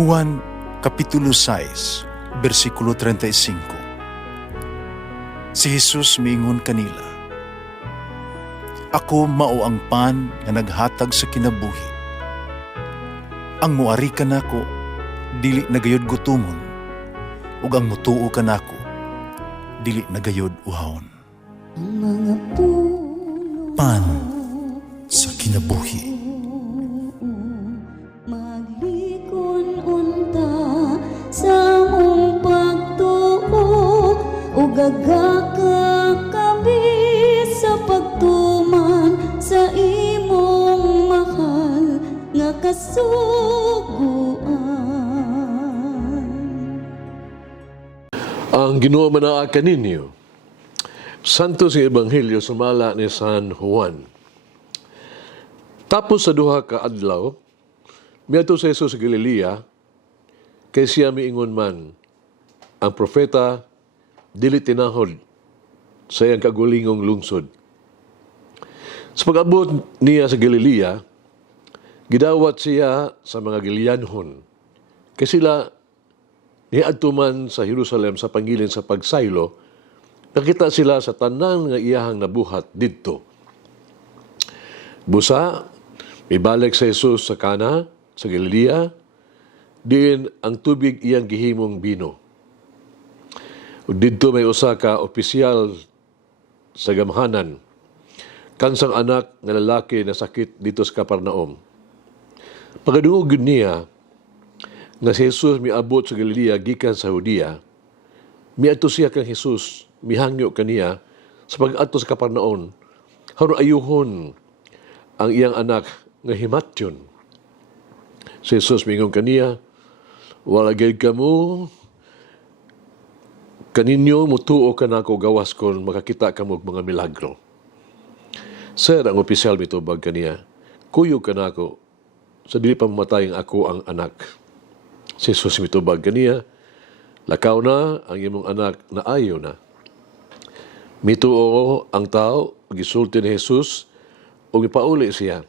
Juan Kapitulo 6, versikulo 35. Si Jesus miingon kanila, "Ako mao ang pan nga naghatag sa kinabuhi. Ang muari kanako dili nagayod gutomon, ug ang mutuo kanako dili nagayod uhawon." Pan sa kinabuhi. Sa mong pagtuo o gagakakabi sa pagtuman sa imong mahal nga kasuguan. Ang Ginoo manaa kaninyo. Santo sa Ebanghelyo sumala ni San Juan. Tapos sa duha ka adlaw, miadto si Jesus sa Galilea, kay siya miingon man, ang propeta dili tinahod sa iyang kagulingong lungsod. Sa pag-abot niya sa Galilea, gidawat siya sa mga Galileanhon, kay sila niadto man sa Jerusalem sa pangilin sa pagsaylo, nakita sila sa tanan nga iyahang nabuhat didto. Busa, mibalik sa Jesus sa Cana, sa Galilea, diin ang tubig iyang gihimong bino. Ug didto may usa ka opisyal sa gamhanan, kansang anak nga lalaki na sakit dito sa Kapernaum. Pagdungog niya nga si Jesus miabot sa Galilea gikan sa Judea, miadto siya kang Jesus, mihangyo kaniya sa pag-adto sa Kapernaum, haron ayuhon ang iyang anak nga himatyon. Si Jesus mingon kaniya, "Wala gayud kamo kaninyo mutuo kanako gawas kon makakita kamo og mga milagro." Sir, ang opisyal mitubag kaniya, "Kuyog kanako sa dili pa mamatay ang ako ang anak." Si Jesus mitubag kaniya, "Lakaw na ang imong anak na ayo na." Mituo ang tao, gisulti ni Jesus ug ipauli siya.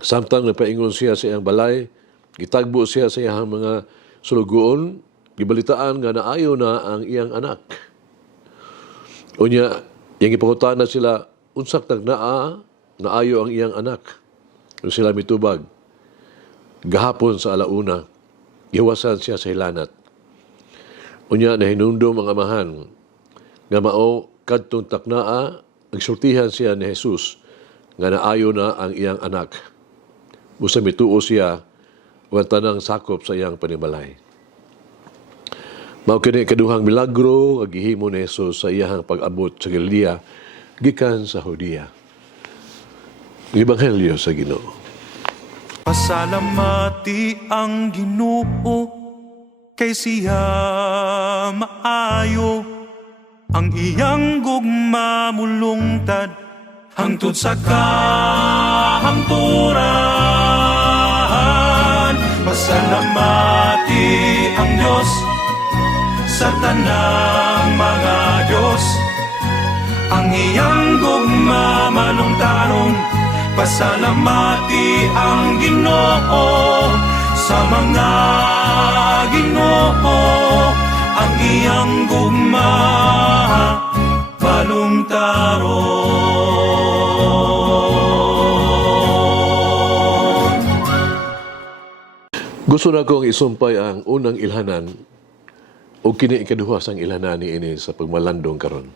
Samtang nagpaingon siya sa iyang balay, gitagbo siya sa iyang mga sulugoon, gibalitaan nga naayo na ang iyang anak. Unya, iyang ipangutan na sila, unsak nagnaa, naayo ang iyang anak. Kung sila mitubag, gahapon sa alauna, iwasan siya sa hilanat. Unya, nahinundom ang amahan, nga mao kadtong taknaa, nagsultihan siya ni Jesus, nga naayo na ang iyang anak. Busa mituo siya, ang tanang sakop sa iyang panimalay. Mao kini kaduhang milagro nga gihimo ni Jesus sa iyang pag-abot sa Galilea gikan sa Judea. Ang Ebanghelyo sa Ginoo. Pasalamati ang Ginoo kay siya maayo, ang iyang gugma mulungtad hangtod sa kahangturan. Pasalamati ang Diyos sa tanang mga Diyos, ang iyang gugma malungtaron. Pasalamati ang Ginoo sa mga Ginoo, ang iyang gugma malungtaron. Gusto na kong isumpay ang unang ilhanan o kini ikaduha sang ilhanan ni ini sa pagmalandong karon.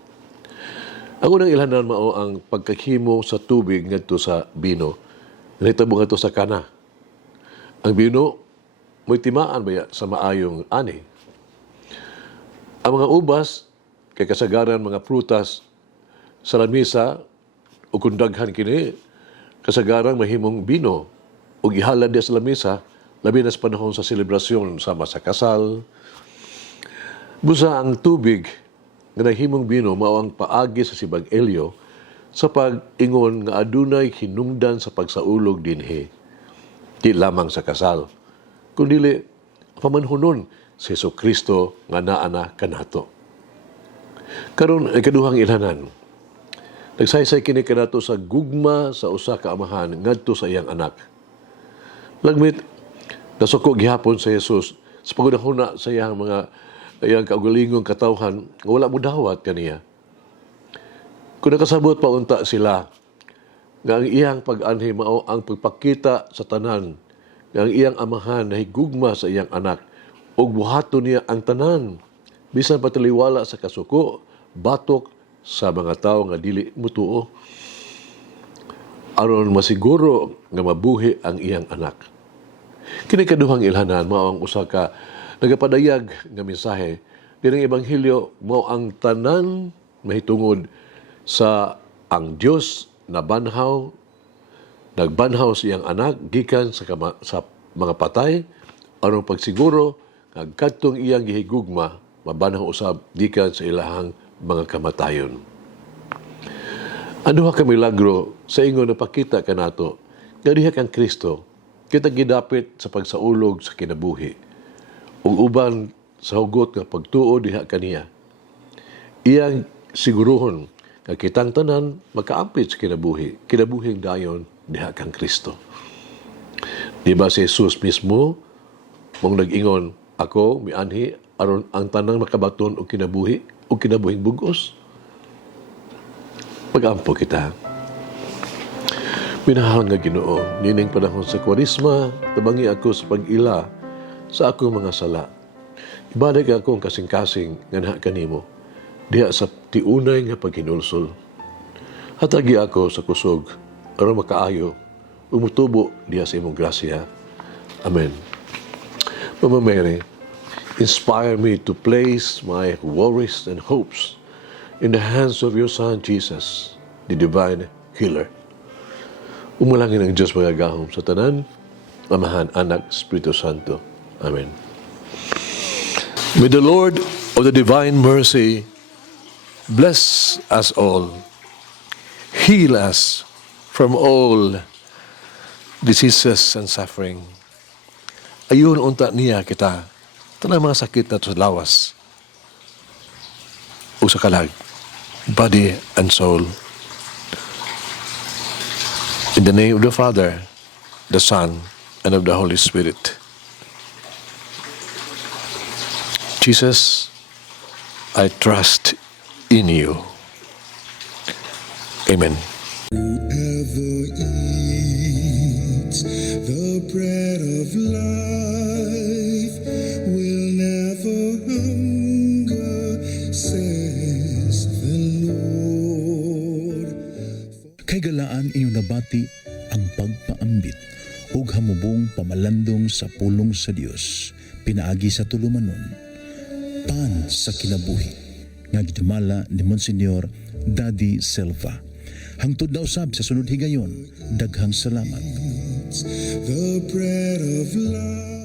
Ang unang ilhanan mao ang pagkahimo sa tubig ngadto sa bino. Nahitabo ngadto sa Cana. Ang bino mo'y timaan baya sa maayong ani. Ang mga ubas kay kasagaran mga prutas sa lamisa o kung daghan kini kasagaran mahimong bino ug ihalad diya sa lamisa labi na sa panahon sa selebrasyon sama sa kasal. Busa ang tubig nga nahimong bino mao ang paagi sa Ebanghelyo sa pag-ingon nga adunay hinungdan sa pagsaulog dinhi. Di lamang sa kasal, kundi pamanhunon si Jesucristo nga naa na kanato. Karon ay kaduhang ilhanan. Nagsaysay kini kanato sa gugma sa usa ka amahan ngadto sa iyang anak. Lagmit Nasuko gihapon sa Jesus sa pagunahuna sa iyang iyang kaugalingong katawhan nga wala mo dawat kaniya. Kung nakasabot pa unta sila nga ang iyang pag-anhi mao ang pagpakita sa tanan nga ang iyang amahan nahigugma sa iyang anak ug buhaton niya ang tanan bisan pataliwala sa kasuko, batok sa mga tawo nga dili mutuo aron masiguro nga mabuhi ang iyang anak. Kini kaduhang ilhanan mao ang usa ka nagapadayag nga mensahe dinang ebanghelyo mao ang tanan mahitungod sa ang Dios nabanhaw nagbanhaw sa iyang anak gikan sa mga patay aron pagsiguro nga kadtong iyang gihigugma mabanhaw usab gikan sa ilahang mga kamatayon. Ang duha ka milagro sa ingon napakita kanato nga diha kang Kristo kita gidapit sa pagsaulog sa kinabuhi ug uban sa hugot nga pagtuo diha kaniya. Iyang siguruhon nga kitang tanan makaampit sa kinabuhing dayon diha kang Kristo. Di ba si Jesus mismo mong nag-ingon, ako mianhi aron ang tanang makabaton og kinabuhing bugos. Pag-ampo kita. Minahal nga Ginoo, nining panahon sa Kwaresma, tabangi ako sa pag-ila sa akong mga sala. Ibalik akong kasing-kasing nga naha kanimo, diha sa tiunay nga paghinulsol. Hatagi ako sa kusog, aron makaayo, umutubo diha sa imong grasya. Amen. Mama Mary, inspire me to place my worries and hopes in the hands of your Son Jesus, the divine healer. Umulangin ang Diyos magagahom sa tanan, Amahan, Anak, Espiritu Santo. Amen. May the Lord of the divine mercy bless us all, heal us from all diseases and suffering. Ayun unta niya kita, tanang mga sakit na sa lawas o sa kalag, body and soul. In the name of the Father, the Son, and of the Holy Spirit. Jesus, I trust in you. Amen. Whoever eats the bread of life will never hunger, says the Lord. Kay galaan inyong nabati ang pagpaambit ug hamubong pamalandong sa pulong sa Dios pinaagi sa tulumanon pan sa kinabuhi nga gidumala ni Monsignor Daddy Silva. Hangtod na usab sa sunod higayon, daghang salamat. The bread of life.